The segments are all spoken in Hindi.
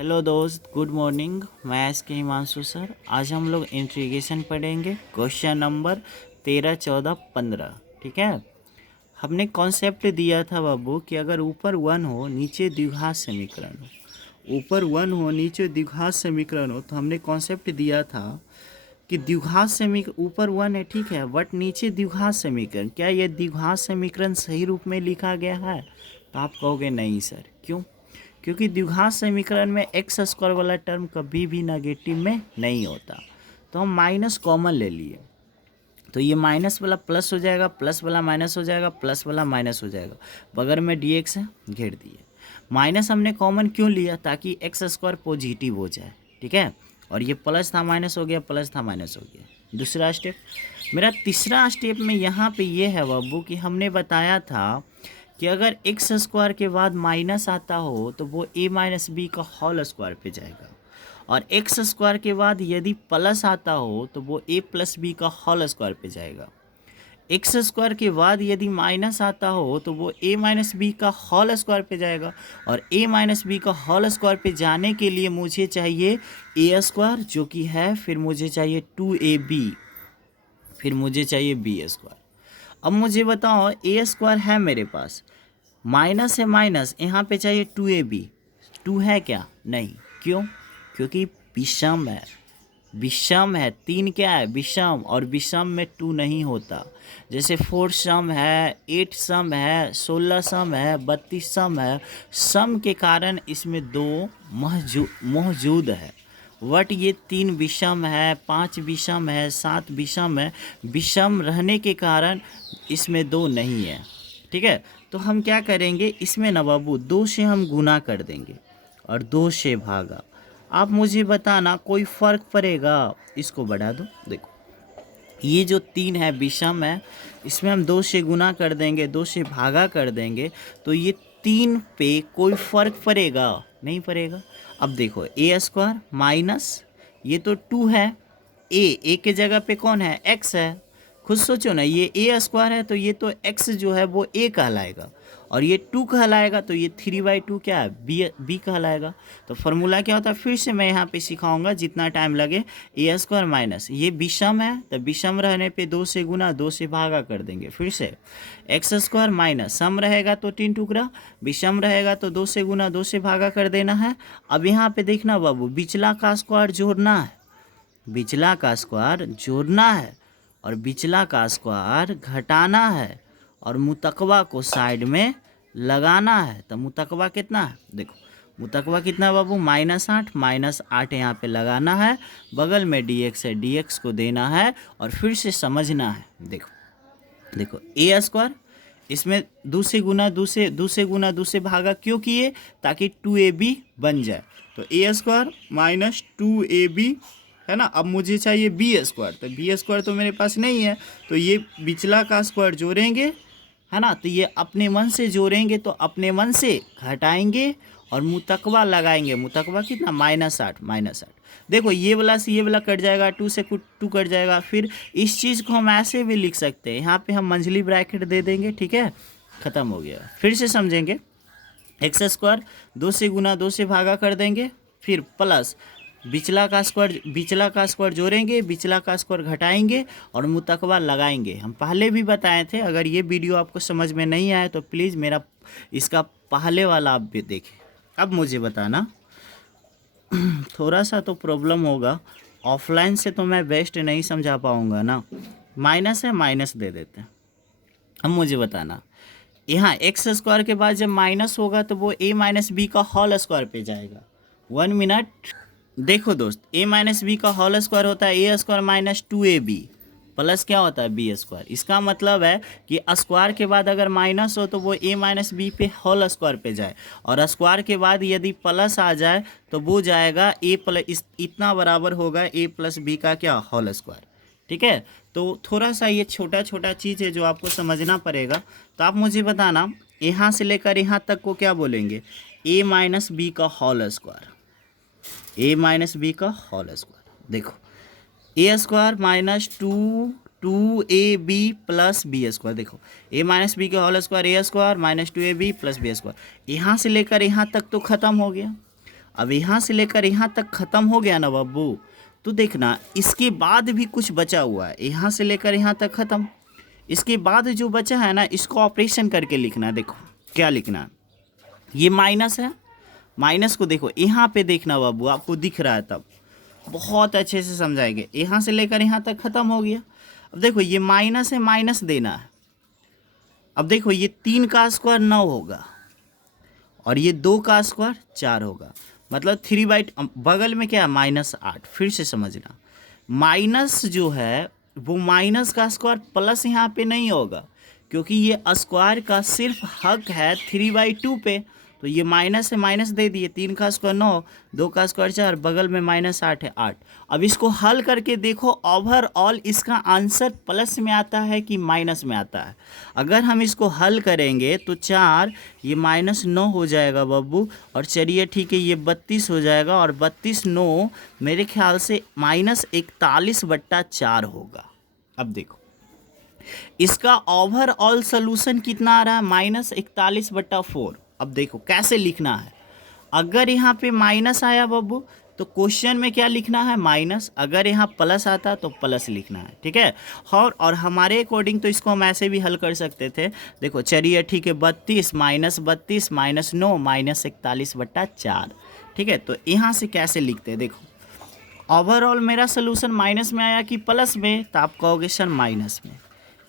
हेलो दोस्त, गुड मॉर्निंग। मैं एस के हिमांशु सर। आज हम लोग इंट्रीगेशन पढ़ेंगे, क्वेश्चन नंबर 13, 14, 15। ठीक है। हमने कॉन्सेप्ट दिया था बाबू कि अगर ऊपर 1 हो नीचे द्विघात समीकरण हो, ऊपर 1 हो नीचे द्विघात समीकरण हो, तो हमने कॉन्सेप्ट दिया था कि द्विघात समीकरण ऊपर 1 है, ठीक है, बट नीचे द्विघात समीकरण, क्या ये द्विघात समीकरण सही रूप में लिखा गया है? तो आप कहोगे नहीं सर, क्यों? क्योंकि द्विघात समीकरण में एक्स स्क्वायर वाला टर्म कभी भी नेगेटिव में नहीं होता। तो हम माइनस कॉमन ले लिए, तो ये माइनस वाला प्लस हो जाएगा, प्लस वाला माइनस हो जाएगा, प्लस वाला माइनस हो जाएगा। बगल में डी एक्स है, घेर दिए। माइनस हमने कॉमन क्यों लिया? ताकि एक्स स्क्वायर पॉजिटिव हो जाए, ठीक है। और ये प्लस था माइनस हो गया, प्लस था माइनस हो गया। दूसरा स्टेप, मेरा तीसरा स्टेप में यहाँ पे ये है बाबू कि हमने बताया था कि अगर एक्स स्क्वायर के बाद माइनस आता हो तो वो ए माइनस बी का होल स्क्वायर पे जाएगा, और एक्स स्क्वायर के बाद यदि प्लस आता हो तो वो ए प्लस बी का होल स्क्वायर पे जाएगा। एक्स स्क्वायर के बाद यदि माइनस आता हो तो वो ए माइनस बी का होल स्क्वायर पे जाएगा, और ए माइनस बी का होल स्क्वायर पे जाने के लिए मुझे चाहिए ए स्क्वायर जो कि है, फिर मुझे चाहिए 2ab, फिर मुझे चाहिए बी स्क्वायर। अब मुझे बताओ, ए स्क्वायर है मेरे पास, माइनस है माइनस, यहाँ पे चाहिए 2ab। 2 है क्या? नहीं। क्यों? क्योंकि विषम है, विषम है। 3 क्या है? विषम, और विषम में 2 नहीं होता। जैसे 4 सम है, 8 सम है, 16 सम है, 32 सम है। सम के कारण इसमें 2 मौजूद है, बट ये 3 विषम है, 5 विषम है, 7 विषम है। विषम रहने के कारण इसमें 2 नहीं है, ठीक है। तो हम क्या करेंगे, इसमें ना बाबू 2 से हम गुना कर देंगे और 2 से भागा। आप मुझे बताना कोई फ़र्क पड़ेगा? इसको बढ़ा दो, देखो ये जो 3 है विषम है, इसमें हम 2 से गुना कर देंगे, 2 से भागा कर देंगे, तो ये 3 पे कोई फ़र्क पड़ेगा? नहीं पड़ेगा। अब देखो ए स्क्वायर माइनस, ये तो 2 है, ए के जगह पे कौन है? एक्स है। खुद सोचो ना, ये ए स्क्वायर है तो ये तो एक्स जो है वो ए कहलाएगा, और ये 2 कहलाएगा, तो ये 3/2 क्या है? बी कहलाएगा। तो फार्मूला क्या होता है? फिर से मैं यहाँ पे सिखाऊंगा, जितना टाइम लगे। ए स्क्वायर माइनस, ये विषम है तो विषम रहने पे 2 से गुना, 2 से भागा कर देंगे। फिर से एक्स स्क्वायर माइनस, सम रहेगा तो 3 टुकड़ा, विषम रहेगा तो 2 से गुना, 2 से भागा कर देना है। अब यहाँ पे देखना बाबू, बिचला का स्क्वायर जोड़ना है, बिचला का स्क्वायर जोड़ना है, और बिचला का स्क्वायर घटाना है, और मुतकवा को साइड में लगाना है। तो मुतकवा कितना है? देखो मुतकवा कितना है बाबू? -8, -8 यहाँ पे लगाना है, बगल में dx है, dx को देना है, और फिर से समझना है। देखो देखो ए स्क्वायर, इसमें 2 से गुना, 2 से भागा क्यों किए? ताकि 2ab बन जाए। तो ए स्क्वायर माइनस 2ab है ना। अब मुझे चाहिए बी स्क्वायर, तो बी स्क्वायर तो मेरे पास नहीं है, तो ये बिचला का स्क्वायर जोड़ेंगे, है ना। तो ये अपने मन से जोड़ेंगे तो अपने मन से घटाएंगे, और मुतकवा लगाएंगे। मुतकवा कितना? -8। देखो ये वाला से ये वाला कट जाएगा, 2 से 2 कट जाएगा। फिर इस चीज़ को हम ऐसे भी लिख सकते हैं, यहाँ पे हम मंझली ब्रैकेट दे देंगे, ठीक है, ख़त्म हो गया। फिर से समझेंगे, एक्स स्क्वायर 2 से गुना, 2 से भागा कर देंगे, फिर प्लस बिचला का स्क्वायर जोड़ेंगे, बिचला का स्क्वायर घटाएंगे, और मुतकवा लगाएंगे। हम पहले भी बताए थे, अगर ये वीडियो आपको समझ में नहीं आया तो प्लीज़ मेरा इसका पहले वाला आप भी देखें। अब मुझे बताना, थोड़ा सा तो प्रॉब्लम होगा, ऑफलाइन से तो मैं बेस्ट नहीं समझा पाऊँगा ना। माइनस है, माइनस दे देते हैं। अब मुझे बताना, यहाँ एक्स स्क्वायर के बाद जब माइनस होगा तो वो ए माइनस बी का होल स्क्वायर पे जाएगा। 1 मिनट, देखो दोस्त, ए माइनस बी का होल स्क्वायर होता है ए स्क्वायर माइनस 2ab, प्लस क्या होता है? B square. इसका मतलब है कि स्क्वायर के बाद अगर माइनस हो तो वो ए माइनस बी पे होल स्क्वायर पे जाए, और स्क्वायर के बाद यदि प्लस आ जाए तो वो जाएगा ए प्लस, इतना बराबर होगा ए प्लस बी का क्या? होल स्क्वायर, ठीक है। तो थोड़ा सा ये छोटा छोटा चीज़ है जो आपको समझना पड़ेगा। तो आप मुझे बताना, यहाँ से लेकर यहाँ तक को क्या बोलेंगे? ए माइनस बी का whole square, A minus B का होल स्क्वायर। देखो A square minus 2ab plus B square, देखो ए माइनस बी का whole square, A square minus 2ab plus B square. यहाँ से लेकर यहाँ तक तो ख़त्म हो गया। अब यहाँ से लेकर यहाँ तक ख़त्म हो गया ना बाबू, तो देखना इसके बाद भी कुछ बचा हुआ है, यहाँ से लेकर यहाँ तक ख़त्म। इसके बाद जो बचा है ना, इसको ऑपरेशन करके लिखना है। देखो क्या लिखना है, ये माइनस है, माइनस को देखो यहाँ पे देखना बाबू, आपको दिख रहा है तब बहुत अच्छे से समझाएंगे। यहाँ से लेकर यहाँ तक ख़त्म हो गया। अब देखो ये माइनस है, माइनस देना है। अब देखो ये 3 का स्क्वायर 9 होगा और ये 2 का स्क्वायर 4 होगा, मतलब 3/, बगल में क्या है -8। फिर से समझना, माइनस जो है वो माइनस का स्क्वायर प्लस यहाँ पे नहीं होगा, क्योंकि ये स्क्वायर का सिर्फ हक है 3/2 पे। तो ये माइनस है, माइनस दे दिए, 3 का स्क्वायर 9, 2 का स्क्वायर 4, बगल में -8 है 8। अब इसको हल करके देखो ओवरऑल इसका आंसर प्लस में आता है कि माइनस में आता है। अगर हम इसको हल करेंगे तो 4 ये -9 हो जाएगा बाबू, और चलिए ठीक है ये 32 हो जाएगा, और 32 9 मेरे ख्याल से -41/4 होगा। अब देखो इसका ओवरऑल सोल्यूशन कितना आ रहा है, -41/4। अब देखो कैसे लिखना है, अगर यहाँ पे माइनस आया बाबू तो क्वेश्चन में क्या लिखना है, माइनस। अगर यहाँ प्लस आता तो प्लस लिखना है, ठीक है। और हमारे अकॉर्डिंग तो इसको हम ऐसे भी हल कर सकते थे। देखो चलिए ठीक है, 32 -32 -9 -41/4, ठीक है। तो यहाँ से कैसे लिखते हैं, देखो ओवरऑल मेरा सोल्यूशन माइनस में आया कि प्लस में, तो आप कहोगे सर माइनस में।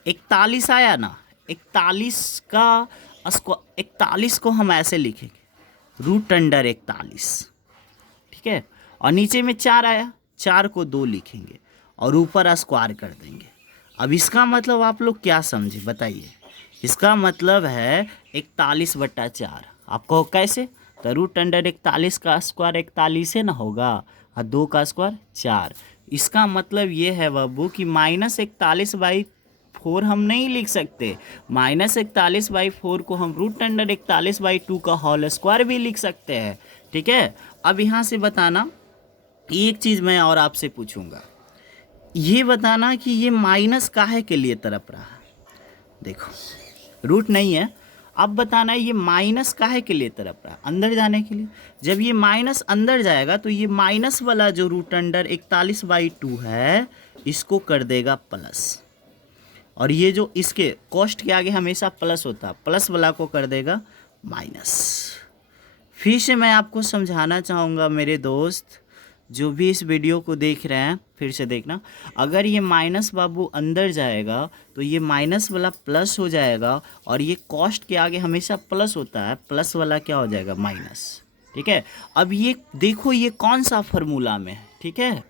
41 आया ना, 41 को हम ऐसे लिखेंगे √41, ठीक है। और नीचे में 4 आया, 4 को 2 लिखेंगे और ऊपर स्क्वायर कर देंगे। अब इसका मतलब आप लोग क्या समझे बताइए, इसका मतलब है 41/4। आपको कैसे, तो √41 का स्क्वायर 41 है ना होगा, और 2 का स्क्वायर 4। इसका मतलब ये है बाबू कि -41/4 हम नहीं लिख सकते, -41/4 को हम √41/2 का होल स्क्वायर भी लिख सकते हैं, ठीक है। अब यहाँ से बताना, एक चीज़ मैं और आपसे पूछूंगा, ये बताना कि ये माइनस काहे के लिए तड़प रहा है। देखो रूट नहीं है, अब बताना ये माइनस काहे के लिए तड़प रहा है, अंदर जाने के लिए। जब ये माइनस अंदर जाएगा तो ये माइनस वाला जो √41/2 है इसको कर देगा प्लस, और ये जो इसके कॉस्ट के आगे हमेशा प्लस होता है, प्लस वाला को कर देगा माइनस। फिर से मैं आपको समझाना चाहूँगा मेरे दोस्त, जो भी इस वीडियो को देख रहे हैं फिर से देखना, अगर ये माइनस बाबू अंदर जाएगा तो ये माइनस वाला प्लस हो जाएगा, और ये कॉस्ट के आगे हमेशा प्लस होता है, प्लस वाला क्या हो जाएगा माइनस, ठीक है। अब ये देखो ये कौन सा फार्मूला में है, ठीक है,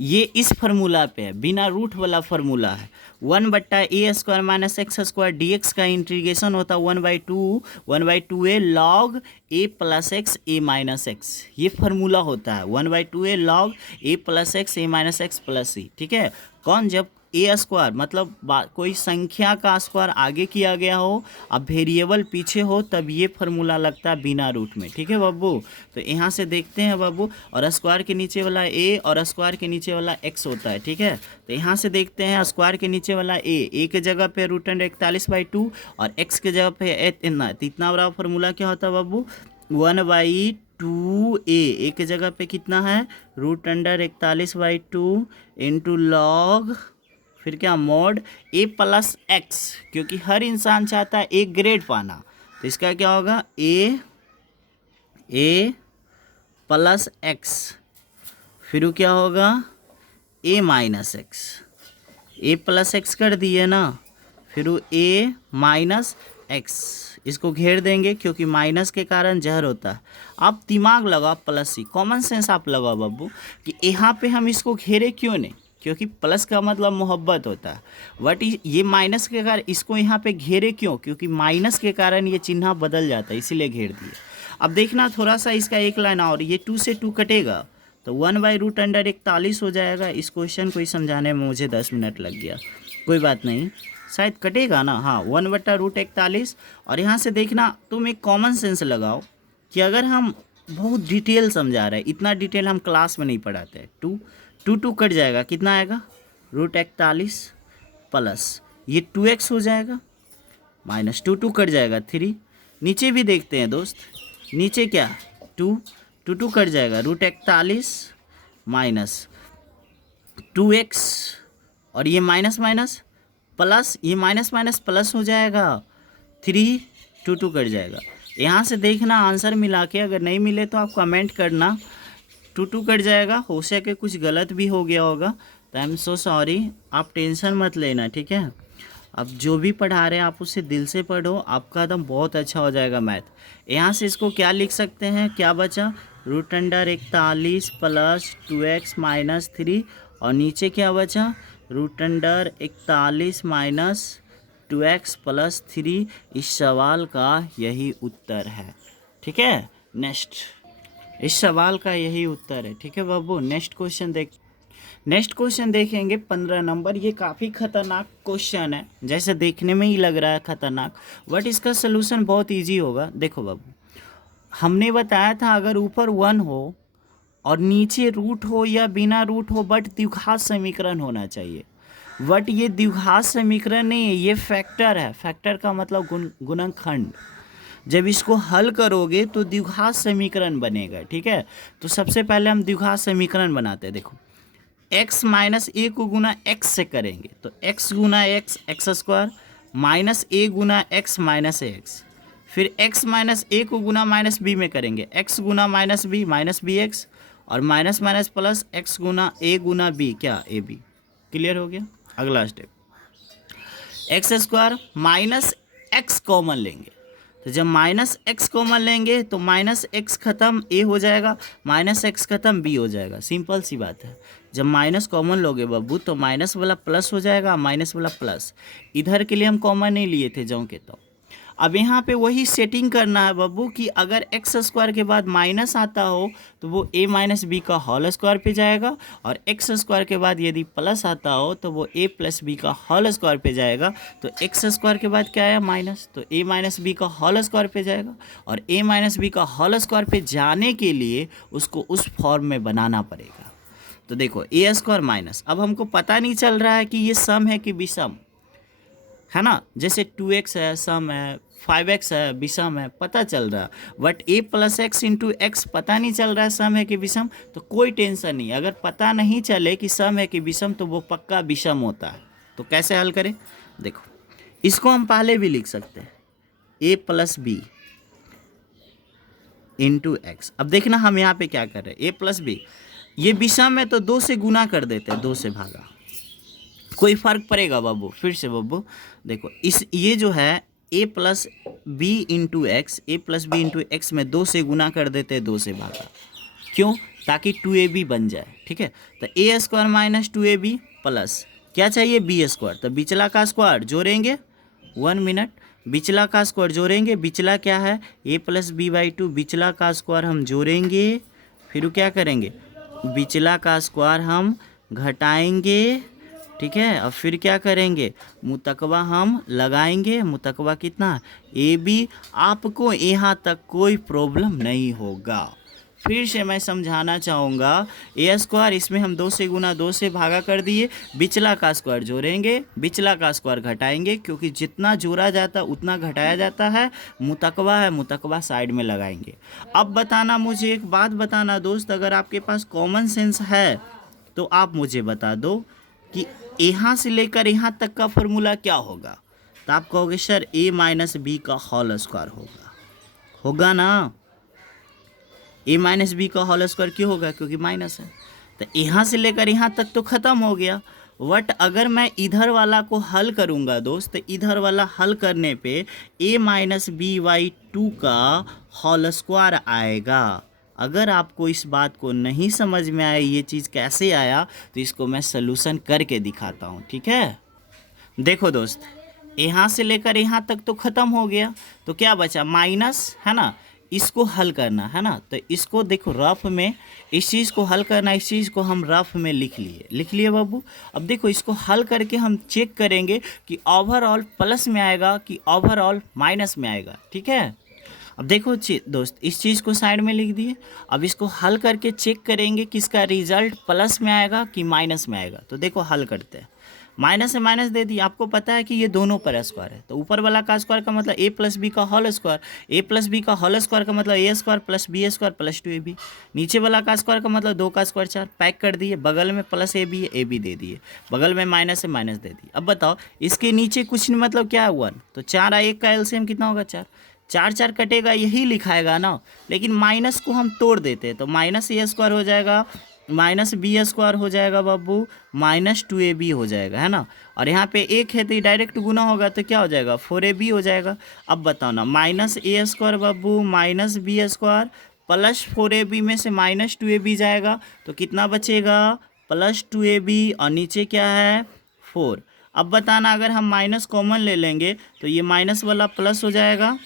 ये इस फार्मूला पे है, बिना रूट वाला फार्मूला है। 1/a² - x² dx का इंटीग्रेशन होता है 1/2a log a + x a - x, ये फार्मूला होता है 1/2a log a + x a - x + c, ठीक है। कौन, जब a² मतलब कोई संख्या का स्क्वायर आगे किया गया हो, अब वेरिएबल पीछे हो, तब ये फार्मूला लगता है बिना रूट में, ठीक है बाबू। तो यहाँ से देखते हैं बाबू, और स्क्वायर के नीचे वाला a और स्क्वायर के नीचे वाला x होता है, ठीक है। तो यहाँ से देखते हैं, स्क्वायर के नीचे वाला a के जगह पे √41/2 और x के जगह पे इतना, तो इतना बड़ा फार्मूला क्या होता है बाबू, 1/2a, a के जगह पे कितना है √41/2 इंटू लॉग, फिर क्या मोड a + x, क्योंकि हर इंसान चाहता है एक ग्रेड पाना, तो इसका क्या होगा a + x, फिर क्या होगा a - x, a + x कर दिए ना, फिर a - x, इसको घेर देंगे क्योंकि माइनस के कारण जहर होता है। आप दिमाग लगाओ, प्लस सी, कॉमन सेंस आप लगाओ बाबू, कि यहाँ पे हम इसको घेरे क्यों नहीं, क्योंकि प्लस का मतलब मोहब्बत होता है। बट ये माइनस के कारण इसको यहाँ पे घेरे क्यों, क्योंकि माइनस के कारण ये चिन्ह बदल जाता है, इसीलिए घेर दिए। अब देखना थोड़ा सा इसका एक लाइन और, ये 2 से 2 कटेगा तो 1/√41 हो जाएगा। इस क्वेश्चन को ही समझाने में मुझे 10 मिनट लग गया, कोई बात नहीं, शायद कटेगा ना, हाँ 1/√41। और यहाँ से देखना तुम एक कॉमन सेंस लगाओ कि अगर हम बहुत डिटेल समझा रहे हैं, इतना डिटेल हम क्लास में नहीं पढ़ाते हैं, 2 कट जाएगा, कितना आएगा √41 प्लस ये 2x हो जाएगा, माइनस 2 कट जाएगा 3। नीचे भी देखते हैं दोस्त, नीचे क्या 2 टू कट जाएगा, √41 माइनस 2x और ये माइनस माइनस प्लस, ये माइनस माइनस प्लस हो जाएगा 3, 2 कट जाएगा। यहाँ से देखना आंसर मिला के, अगर नहीं मिले तो आप कमेंट करना। 2 कट जाएगा, हो सके कुछ गलत भी हो गया होगा तो आई एम सो सॉरी, आप टेंशन मत लेना, ठीक है। अब जो भी पढ़ा रहे हैं आप उसे दिल से पढ़ो, आपका एकदम बहुत अच्छा हो जाएगा मैथ। यहाँ से इसको क्या लिख सकते हैं, क्या बचा, √41 प्लस 2x माइनस 3 और नीचे क्या बचा, √41 माइनस 2x प्लस 3। इस सवाल का यही उत्तर है, ठीक है। नेक्स्ट, इस सवाल का यही उत्तर है, ठीक है बाबू। नेक्स्ट क्वेश्चन देखेंगे 15 नंबर। ये काफ़ी खतरनाक क्वेश्चन है, जैसे देखने में ही लग रहा है खतरनाक, बट इसका सलूशन बहुत इजी होगा। देखो बाबू, हमने बताया था अगर ऊपर 1 हो और नीचे रूट हो या बिना रूट हो, बट द्विघात समीकरण होना चाहिए। बट ये द्विघात समीकरण नहीं है, ये फैक्टर है। फैक्टर का मतलब गुणनखंड। जब इसको हल करोगे तो द्विघात समीकरण बनेगा, ठीक है। तो सबसे पहले हम द्विघात समीकरण बनाते हैं। देखो, x माइनस ए को गुना x से करेंगे तो x Guna x square minus a Guna x minus x, फिर x माइनस a को गुना माइनस b में करेंगे, x गुना माइनस b माइनस bx, और minus minus plus x Guna a Guna b, क्या ab। क्लियर हो गया। अगला step, x square minus x common लेंगे, तो जब माइनस एक्स कॉमन लेंगे तो माइनस एक्स खत्म a हो जाएगा, माइनस एक्स खत्म b हो जाएगा। सिंपल सी बात है। जब माइनस कॉमन लोगे बाबू तो माइनस वाला प्लस हो जाएगा, माइनस वाला प्लस। इधर के लिए हम कॉमन नहीं लिए थे ज्यों के तो। अब यहाँ पे वही सेटिंग करना है बाबू कि अगर एक्स स्क्वायर के बाद माइनस आता हो तो वो a माइनस बी का होल स्क्वायर पे जाएगा, और एक्स स्क्वायर के बाद यदि प्लस आता हो तो वो a प्लस बी का होल स्क्वायर पे जाएगा। तो एक्स स्क्वायर के बाद क्या आया, माइनस, तो a माइनस बी का होल स्क्वायर पे जाएगा, और a माइनस बी का होल स्क्वायर पे जाने के लिए उसको उस फॉर्म में बनाना पड़ेगा। तो देखो a स्क्वायर माइनस, अब हमको पता नहीं चल रहा है कि ये सम है कि विषम है ना, जैसे 2x है सम है, 5x है विषम है, पता चल रहा है। But a plus x into x पता नहीं चल रहा है सम है कि विषम। तो कोई टेंशन नहीं, अगर पता नहीं चले कि सम है कि विषम तो वो पक्का विषम होता है। तो कैसे हल करें, देखो इसको हम पहले भी लिख सकते हैं, a plus B into X. अब देखना हम यहाँ पे क्या कर रहे हैं, a प्लस बी, ये विषम है तो 2 से गुना कर देते हैं, 2 से भागा, कोई फर्क पड़ेगा बाबू। फिर से बाबू देखो, इस ये जो है a plus B into X, A plus B into X में 2 से गुना कर देते हैं, 2 से भागा, क्यों, ताकि 2ab बन जाए, ठीक है। तो a square minus 2ab plus क्या चाहिए, b स्क्वायर, तो बिचला का स्क्वायर जोड़ेंगे, 1 मिनट, बिचला का स्क्वायर जोड़ेंगे, बिचला क्या है a प्लस बी बाई 2, बिचला का स्क्वायर हम जोड़ेंगे, फिर क्या करेंगे, बिचला का स्क्वायर हम घटाएंगे, ठीक है। और फिर क्या करेंगे, मुतकवा हम लगाएंगे, मुतकवा कितना, ए बी। आपको यहाँ तक कोई प्रॉब्लम नहीं होगा। फिर से मैं समझाना चाहूँगा, ए स्क्वायर इसमें हम 2 से गुना 2 से भागा कर दिए, बिचला का स्क्वायर जोड़ेंगे, बिचला का स्क्वायर घटाएंगे, क्योंकि जितना जोड़ा जाता उतना घटाया जाता है। मुतकवा है, मुतकवा साइड में लगाएंगे। अब बताना, मुझे एक बात बताना दोस्त, अगर आपके पास कॉमन सेंस है तो आप मुझे बता दो कि यहाँ से लेकर यहाँ तक का फॉर्मूला क्या होगा। तो आप कहोगे सर a माइनस बी का होल स्क्वायर होगा ना। a माइनस बी का होल स्क्वायर क्यों होगा, क्योंकि माइनस है। तो यहाँ से लेकर यहाँ तक तो ख़त्म हो गया। बट अगर मैं इधर वाला को हल करूँगा दोस्त, तो इधर वाला हल करने पे a माइनस बी बाई 2 का होल स्क्वायर आएगा। अगर आपको इस बात को नहीं समझ में आया ये चीज़ कैसे आया, तो इसको मैं सलूशन करके दिखाता हूँ, ठीक है। देखो दोस्त, यहाँ से लेकर यहाँ तक तो ख़त्म हो गया, तो क्या बचा, माइनस, है ना। इसको हल करना है ना, तो इसको देखो रफ में, इस चीज़ को हल करना, इस चीज़ को हम रफ में लिख लिए बाबू। अब देखो इसको हल करके हम चेक करेंगे कि ओवरऑल प्लस में आएगा कि ओवरऑल माइनस में आएगा, ठीक है। अब देखो दोस्त, इस चीज़ को साइड में लिख दिए। अब इसको हल करके चेक करेंगे कि इसका रिजल्ट प्लस में आएगा कि माइनस में आएगा। तो देखो हल करते हैं, माइनस से माइनस दे दी, आपको पता है कि ये दोनों पर स्क्वायर है, तो ऊपर वाला का स्क्वायर का मतलब ए प्लस बी का whole square, A plus B का होल स्क्वायर का मतलब A square plus B square plus 2ab, नीचे वाला का स्क्वायर का मतलब 2 का स्क्वायर 4, पैक कर दिए, बगल में प्लस ए बी है, ए बी दे दिए, बगल में माइनस से माइनस दे दिए। अब बताओ इसके नीचे कुछ नहीं, मतलब क्या है 1, तो 4 और 1 का एलसीएम कितना होगा 4, 4 4 कटेगा, यही लिखाएगा ना, लेकिन माइनस को हम तोड़ देते हैं, तो माइनस ए स्क्वायर हो जाएगा, माइनस बी स्क्वायर हो जाएगा बाबू, माइनस 2ab हो जाएगा, है ना, और यहाँ पे एक है तो डायरेक्ट गुना होगा तो क्या हो जाएगा 4ab हो जाएगा। अब बताओ ना, माइनस ए स्क्वायर बाबू minus B square plus 4ab में से माइनस 2ab जाएगा, तो कितना बचेगा प्लस 2ab, और नीचे क्या है 4। अब बताना अगर हम माइनस कॉमन ले लेंगे तो ये माइनस वाला प्लस हो जाएगा,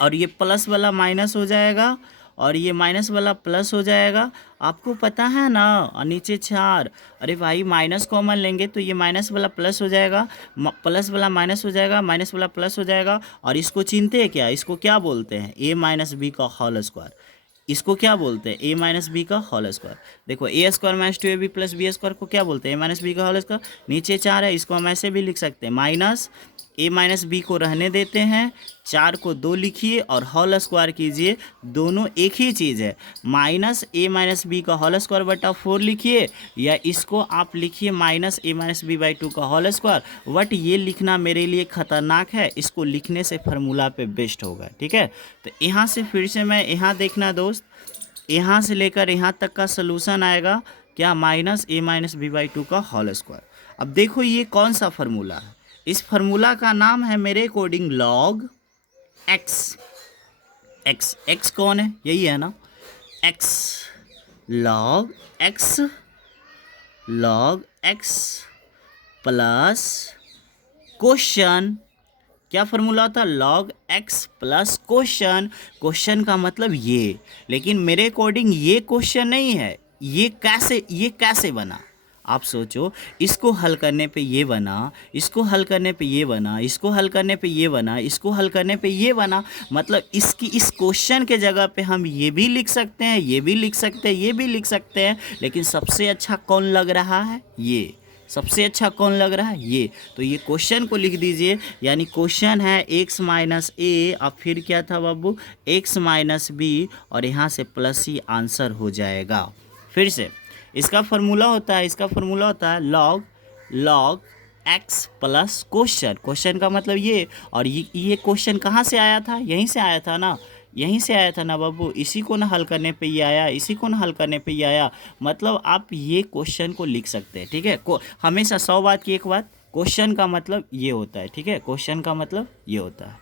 और ये प्लस वाला माइनस हो जाएगा, और ये माइनस वाला प्लस हो जाएगा, आपको पता है ना, और नीचे 4, अरे भाई माइनस कॉमन लेंगे तो ये माइनस वाला प्लस हो जाएगा, प्लस वाला माइनस हो जाएगा, माइनस वाला प्लस हो जाएगा, और इसको चिनते हैं क्या, इसको क्या बोलते हैं ए माइनस बी का होल स्क्वायर, इसको क्या बोलते हैं ए माइनस बी का होल स्क्वायर। देखो A square minus 2ab plus B square को क्या बोलते हैं ए माइनस बी का होल स्क्वायर, नीचे 4 है, इसको हम ऐसे भी लिख सकते हैं, माइनस ए माइनस बी को रहने देते हैं, 4 को 2 लिखिए और होल स्क्वायर कीजिए, दोनों एक ही चीज़ है, माइनस ए माइनस बी का होल स्क्वायर बटा 4 लिखिए, या इसको आप लिखिए minus A minus B by 2 का होल स्क्वायर, बट ये लिखना मेरे लिए खतरनाक है, इसको लिखने से फार्मूला पे बेस्ट होगा, ठीक है। तो यहाँ से फिर से मैं यहाँ देखना दोस्त, यहाँ से लेकर यहाँ तक का सलूशन आएगा क्या, minus A minus B by 2 का होल स्क्वायर। अब देखो ये कौन सा फार्मूला है, इस फार्मूला का नाम है मेरे according log x. X x कौन है, यही है ना, x, log x, log x plus question, क्या फार्मूला होता है log x plus question, question का मतलब ये, लेकिन मेरे अकॉर्डिंग ये क्वेश्चन नहीं है, ये कैसे बना, आप सोचो, इसको हल करने पे ये बना, इसको हल करने पे ये बना, इसको हल करने पे ये बना, इसको हल करने पे ये बना, मतलब इसकी इस क्वेश्चन के जगह पे हम ये भी लिख सकते हैं, ये भी लिख सकते हैं, ये भी लिख सकते हैं, लेकिन सबसे अच्छा कौन लग रहा है, ये सबसे अच्छा कौन लग रहा है, ये, तो ये क्वेश्चन को लिख दीजिए, यानी क्वेश्चन है x माइनस ए, अब फिर क्या था बाबू x माइनस बी, और यहाँ से प्लस ही आंसर हो जाएगा। फिर से इसका फार्मूला होता है, इसका फार्मूला होता है log x plus question, question का मतलब ये, और ये क्वेश्चन कहाँ से आया था, यहीं से आया था ना, यहीं से आया था ना बाबू, इसी को ना हल करने पे ये आया, इसी को ना हल करने पे ये आया, मतलब आप ये क्वेश्चन को लिख सकते हैं, ठीक है। हमेशा 100 बात की एक बात, क्वेश्चन का मतलब ये होता है, ठीक है, क्वेश्चन का मतलब ये होता है,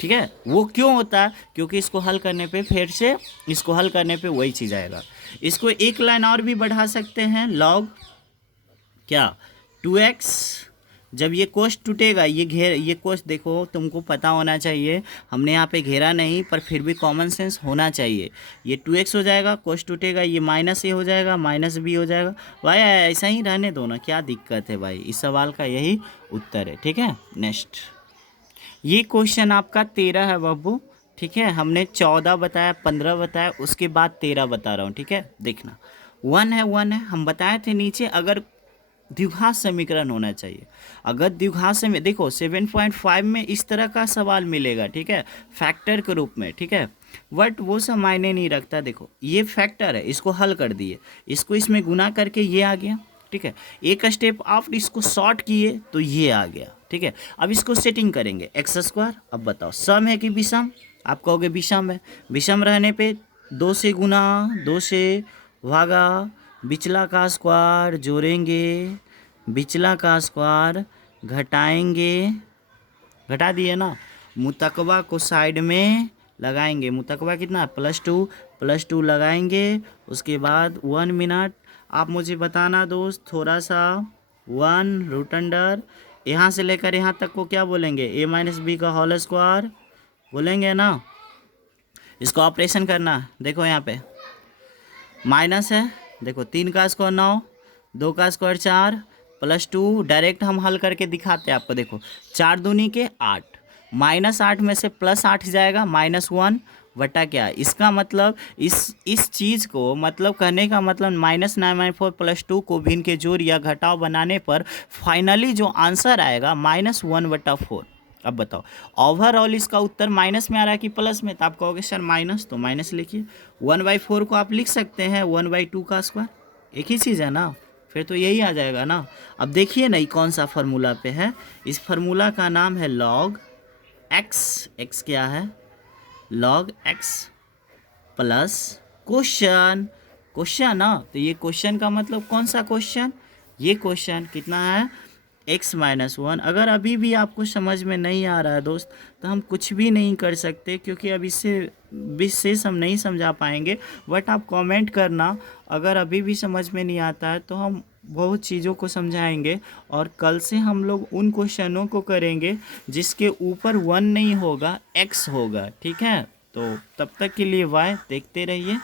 ठीक है। वो क्यों होता है, क्योंकि इसको हल करने पे फिर से इसको हल करने पे वही चीज़ आएगा। इसको एक लाइन और भी बढ़ा सकते हैं, लॉग क्या 2x, जब ये कोष टूटेगा, ये कोष देखो तुमको पता होना चाहिए, हमने यहाँ पे घेरा नहीं, पर फिर भी कॉमन सेंस होना चाहिए, ये 2x हो जाएगा, कोष टूटेगा, ये माइनस ए हो जाएगा, माइनस बी हो जाएगा, भाई ऐसा ही रहने दो ना, क्या दिक्कत है भाई, इस सवाल का यही उत्तर है, ठीक है। नेक्स्ट, ये क्वेश्चन आपका 13 है बाबू, ठीक है, हमने 14 बताया, 15 बताया, उसके बाद 13 बता रहा हूँ, ठीक है। देखना 1 है, हम बताए थे नीचे अगर द्विघात समीकरण होना चाहिए, अगर द्विघात समीकरण, देखो 7.5 में इस तरह का सवाल मिलेगा, ठीक है, फैक्टर के रूप में, ठीक है, बट वो सब मायने नहीं रखता। देखो ये फैक्टर है, इसको हल कर दिए, इसको इसमें गुना करके ये आ गया, ठीक है, एक स्टेप आप इसको शॉर्ट किए तो ये आ गया, ठीक है। अब इसको सेटिंग करेंगे एक्स स्क्वायर, अब बताओ सम है कि विषम, आप कहोगे विषम है, विषम रहने पे 2 से गुना, 2 से भागा, बिचला का स्क्वायर जोड़ेंगे, बिचला का स्क्वायर घटाएंगे, घटा दिए ना, मुतकवा को साइड में लगाएंगे, मुतकवा कितना +2 लगाएंगे, उसके बाद 1 मिनट, आप मुझे बताना दोस्त थोड़ा सा, 1 रूट अंडर, यहाँ से लेकर यहाँ तक को क्या बोलेंगे, ए माइनस बी का होल स्क्वायर बोलेंगे ना, इसको ऑपरेशन करना, देखो यहाँ पे माइनस है, देखो 3 का स्क्वायर 9, 2 का स्क्वायर 4, +2, डायरेक्ट हम हल करके दिखाते हैं आपको, देखो 4 दूनी के 8, -8 में से +8 जाएगा, -1, बटा क्या, इसका मतलब इस चीज़ को, मतलब कहने का मतलब -994 + 2 को भिन्न के जोड़ या घटाव बनाने पर फाइनली जो आंसर आएगा -1/4। अब बताओ, ओवरऑल इसका उत्तर माइनस में आ रहा है कि प्लस में, तो आप कहोगे सर माइनस, तो माइनस लिखिए। 1/4 को आप लिख सकते हैं 1/2 का स्क्वायर, एक ही चीज़ है ना, फिर तो यही आ जाएगा ना। अब देखिए ना ये कौन सा फार्मूला पे है, इस फार्मूला का नाम है लॉग एक्स। एक्स क्या है, log x plus question. Question ना, तो ये क्वेश्चन का मतलब कौन सा क्वेश्चन, ये क्वेश्चन कितना है x-1। अगर अभी भी आपको समझ में नहीं आ रहा है दोस्त, तो हम कुछ भी नहीं कर सकते, क्योंकि अब इससे विशेष हम नहीं समझा पाएंगे। बट आप कमेंट करना, अगर अभी भी समझ में नहीं आता है तो हम बहुत चीज़ों को समझाएंगे, और कल से हम लोग उन क्वेश्चनों को करेंगे जिसके ऊपर 1 नहीं होगा, x होगा, ठीक है। तो तब तक के लिए बाय, देखते रहिए।